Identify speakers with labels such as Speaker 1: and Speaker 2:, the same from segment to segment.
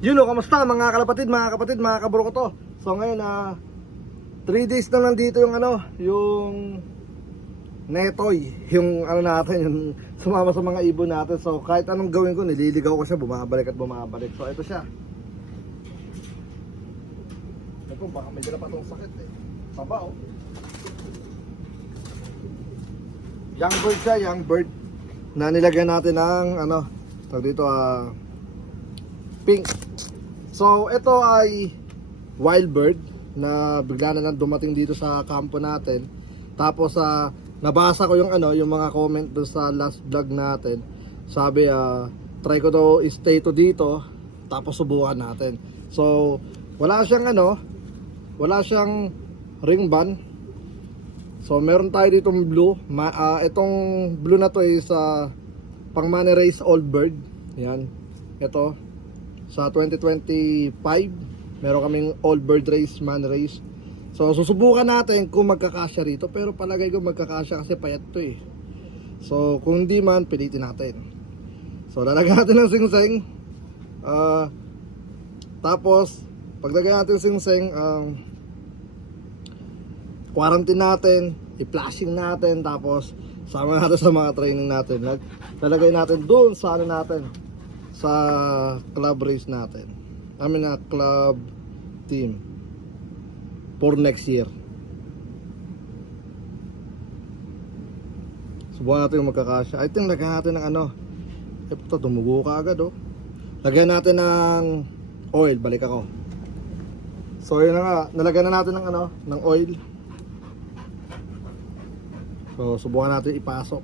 Speaker 1: Yun o, kamusta mga kalapatid, mga kapatid, mga kabro ko to. So ngayon, ah, 3 days na nandito yung ano, yung netoy, yung ano natin, yung sumama sa mga ibon natin. So kahit anong gawin ko, nililigaw ko siya, bumabalik at bumabalik. So ito siya. Ito, baka may dala pa tong sakit eh. Taba oh. Young bird siya, young bird. Na nilagyan natin ng ano, tawag dito ah, pink. So ito ay wild bird na bigla na lang dumating dito sa kampo natin. Tapos sa nabasa ko yung ano, yung mga comment doon sa last vlog natin. Sabi ah, try ko daw stay to dito tapos subukan natin. So wala siyang ano, wala siyang ring band. So meron tayo ditong blue. Ma, ah, itong blue na to is uh, pang money race old bird. Yan. Ito sa 2025 meron kaming old bird race man race. So susubukan natin kung magkakasya rito pero palagay ko magkakasya kasi payat to eh. So kung hindi man pilitin natin. So lalagyan natin ng singseng. Ah tapos paglagay natin ng singseng um, quarantine natin, i-flashing natin, tapos sama natin sa mga training natin. Lag- Lalagay natin doon sa ano natin, sa club race natin. I mean, na club team for next year. Subukan natin yung magkakasya. I think lagyan natin ng ano, eh puto, dumugo ka agad oh. Lagyan natin ng oil, balik ako. So yun na nga, nalagyan na natin ng ano, ng oil. So, subukan natin ipasok.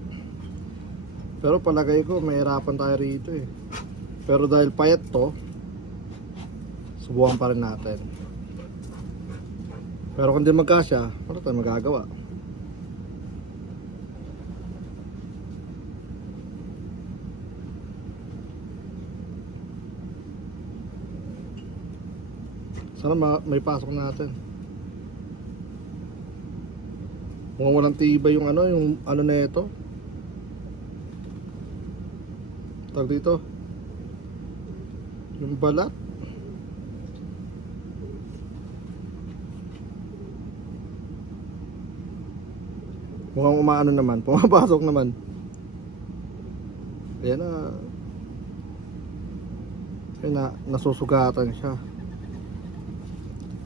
Speaker 1: Pero palagay ko, mahirapan tayo rito eh. Pero dahil payat to, subukan pa rin natin. Pero kung di magkasya, wala tayong magagawa. Sana ma- may pasok natin. Mukhang walang tibay yung ano, yung ano na ito. Tawag dito. Yung balat. Mukhang umaano naman, pumapasok naman. Ayan na. Ayan na, nasusugatan siya.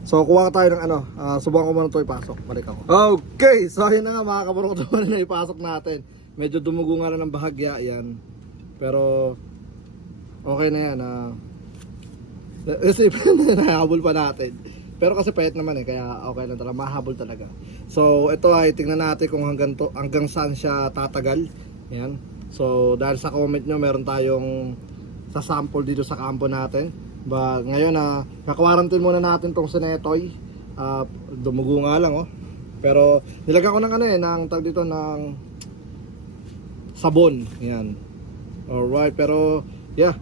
Speaker 1: So, kuha tayo ng ano, ah, subukan ko muna ito ipasok. Balik ako. Okay, so ayun na nga mga kabarok ito na ipasok natin. Medyo dumugo nga na ng bahagya yan. Pero, okay na yan. Ah. Kasi nahabol pa natin. Pero kasi payat naman eh, kaya okay lang talaga, mahabol talaga. So, ito ay tingnan natin kung hanggang, to, hanggang saan siya tatagal. Yan. So, dahil sa comment nyo, meron tayong sa sample dito sa kampo natin. Ba, ngayon na uh, quarantine muna natin tong sinetoy. Ah, dumugo nga lang oh. Pero nilagyan ko ng ano eh, ng tag dito ng sabon. Yan. Alright, pero yeah.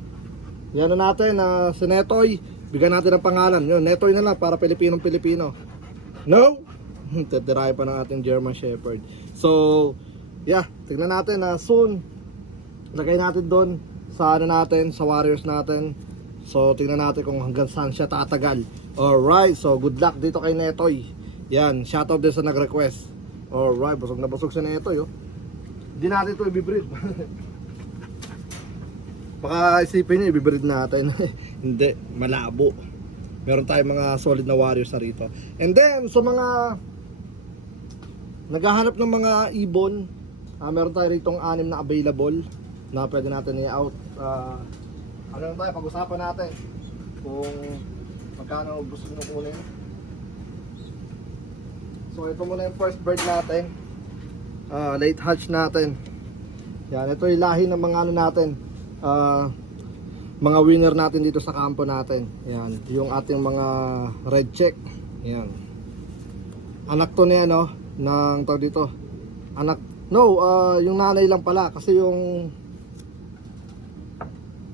Speaker 1: Yan na natin na sinetoy. Bigyan natin ng pangalan. Yun, netoy na lang para Pilipinong Pilipino. No! Tatiray pa ng ating German Shepherd. So, yeah, tignan natin na soon. Lagay natin doon sa ano natin, sa warriors natin. So, tingnan natin kung hanggang saan siya tatagal. Alright, so good luck dito kay Netoy. Yan, shoutout din sa nag-request. Alright, busog na busog si Netoy, oh. Hindi natin ito ibibreed. Baka isipin niyo, ibibreed natin. Hindi, malabo. Meron tayong mga solid na warriors na rito. And then, sa mga naghahanap ng mga ibon, ah, meron tayo rito anim na available na pwede natin i-out. Ah, ano lang tayo, pag-usapan natin kung magkano gusto nyo kunin. So ito muna yung first bird natin. Ah, late hatch natin. Yan, ito yung lahi ng mga ano natin. Ah, mga winner natin dito sa kampo natin. Yan, yung ating mga red check. Yan. Anak to niya no ng tawag dito. Anak No, ah, yung nanay lang pala kasi yung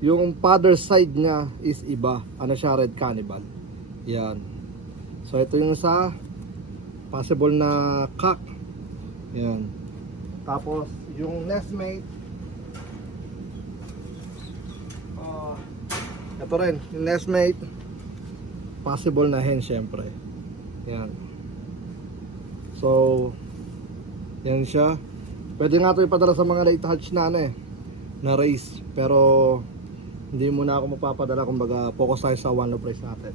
Speaker 1: yung father side niya is iba. Ano siya, red cannibal. Yan. So ito yung sa possible na cock. Yan. Tapos yung nestmate Ito rin, yung nestmate. Possible na hen syempre. Yan. So, yan siya. Pwede nga ito ipadala sa mga late hatch na ano eh, na race. Pero, hindi muna ako mapapadala kumbaga focus tayo sa one low price natin.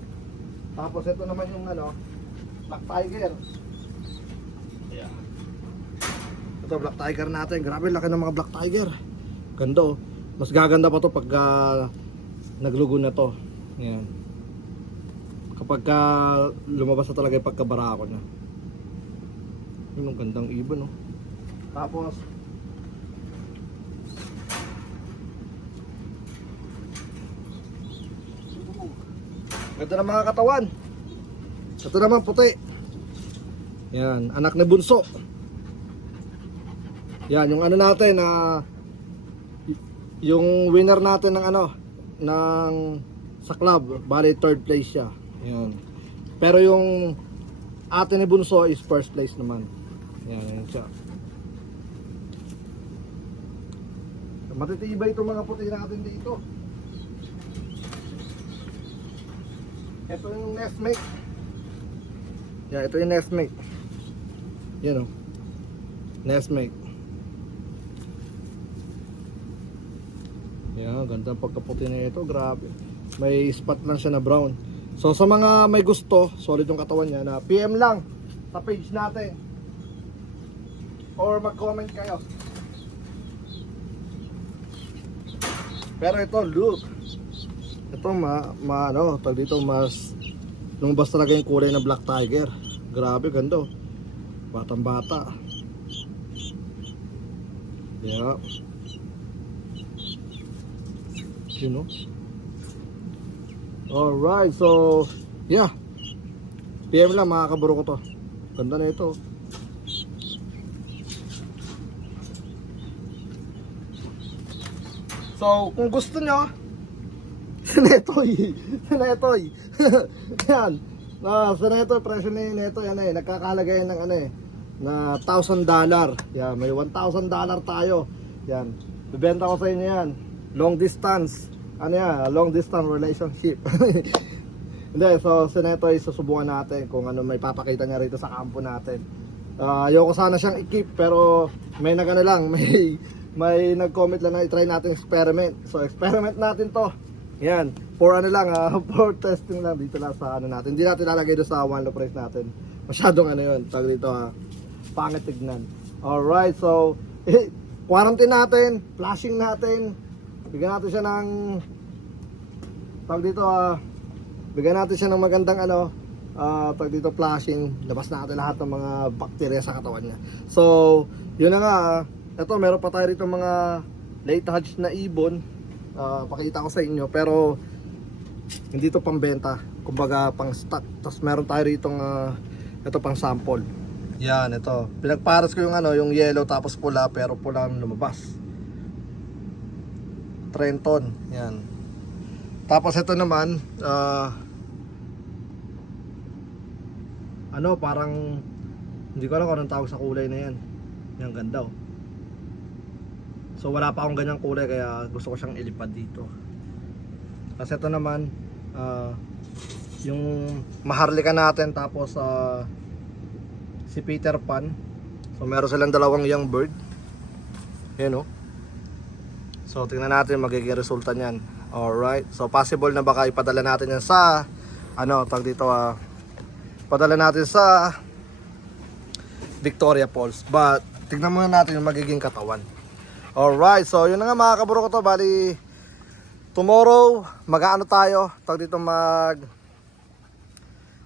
Speaker 1: Tapos ito naman yung ano, Black Tiger. Yeah. Ito Black Tiger natin. Grabe laki ng mga Black Tiger. Ganda oh. Mas gaganda pa to pag ah, naglugo na to. Yan. Kapag ka lumabas na talaga yung pagkabarako na. Yun ang gandang ibon no. Tapos Ganda ng mga katawan. Ito naman puti. Yan, anak ni Bunso. Yan, yung ano natin na yung winner natin ng ano ng sa club, bali third place siya. Yan. Pero yung ate ni Bunso is first place naman. Yan, yan siya. Matitibay itong mga puti natin dito. Ito yung nestmate. Yeah, ito yung nestmate. Yan o. Nestmate. Yan, ganda pagkaputi na ito. Grabe. May spot lang siya na brown. So sa mga may gusto, solid yung katawan niya na PM lang sa page natin. Or mag-comment kayo. Pero ito, look. Ito ma, ma ano, tag dito mas lumabas talaga yung kulay ng Black Tiger. Grabe, ganda. oh. Batang bata. Yeah. You know? Alright, so yeah. PM lang mga kaburo ko to. Ganda na ito. So, kung gusto nyo, Sinetoy. Sinetoy. yan. Na, Sinetoy, presyo ni Neto yan eh. Nagkakalagay ng ano eh. Na 1,000 dollar. Yan, may 1,000 dollar tayo. Yan. Bibenta ko sa inyo yan. Long distance. Ano yan? Long distance relationship. Hindi, so Sinetoy, susubukan natin kung ano may papakita niya rito sa kampo natin. Ah, ayoko sana siyang i-keep pero may nagano lang, may may nag-comment lang na i-try natin experiment. So experiment natin to. Yan, for ano lang, ah, for testing lang dito lang sa ano natin. Hindi natin lalagay doon sa one low price natin. Masyadong ano yun, tag dito ha. Pangit tignan. Alright, so, quarantine natin, flashing natin. Bigyan natin siya ng, tag dito ah, bigyan natin siya ng magandang ano, ah, tag dito flashing. Labas natin lahat ng mga bakterya sa katawan niya. So, yun na nga, ah. ito meron pa tayo rito mga late hatch na ibon Ah, pakita ko sa inyo pero hindi to pambenta kumbaga pang stock tapos meron tayo rito uh, ito pang sample yan ito pinagparas ko yung ano yung yellow tapos pula pero pula ang lumabas Trenton yan tapos ito naman ah, ano parang hindi ko alam kung anong tawag sa kulay na yan yan ganda oh So wala pa akong ganyang kulay kaya gusto ko siyang ilipad dito. Kasi ito naman ah, yung maharlika natin tapos ah, si Peter Pan. So meron silang dalawang young bird. Yan oh. So tingnan natin magiging resulta niyan. Alright. So possible na baka ipadala natin yan sa ano tag dito ah padala natin sa Victoria Falls. But tingnan muna natin yung magiging katawan. Alright, so yun na nga mga kaburo ko to. Bali, tomorrow, mag-ano tayo. Tag dito mag...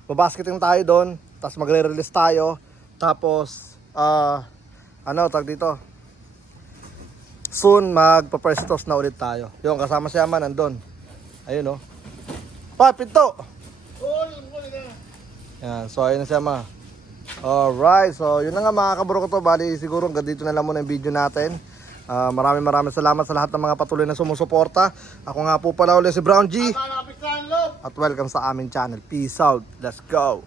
Speaker 1: Babasketing tayo doon. Tapos magre-release tayo. Tapos, ah, ano, tag dito. Soon, magpa-prestos na ulit tayo. Yung kasama si Ama nandun. Ayun oh. Pa, pinto! Yan, so ayun na si Ama. Alright, so yun na nga mga kaburo ko to. Bali, siguro hanggang dito na lang muna yung video natin. Ah, maraming maraming salamat sa lahat ng mga patuloy na sumusuporta. Ako nga po pala ulit si Brown G. At welcome sa aming channel. Peace out. Let's go.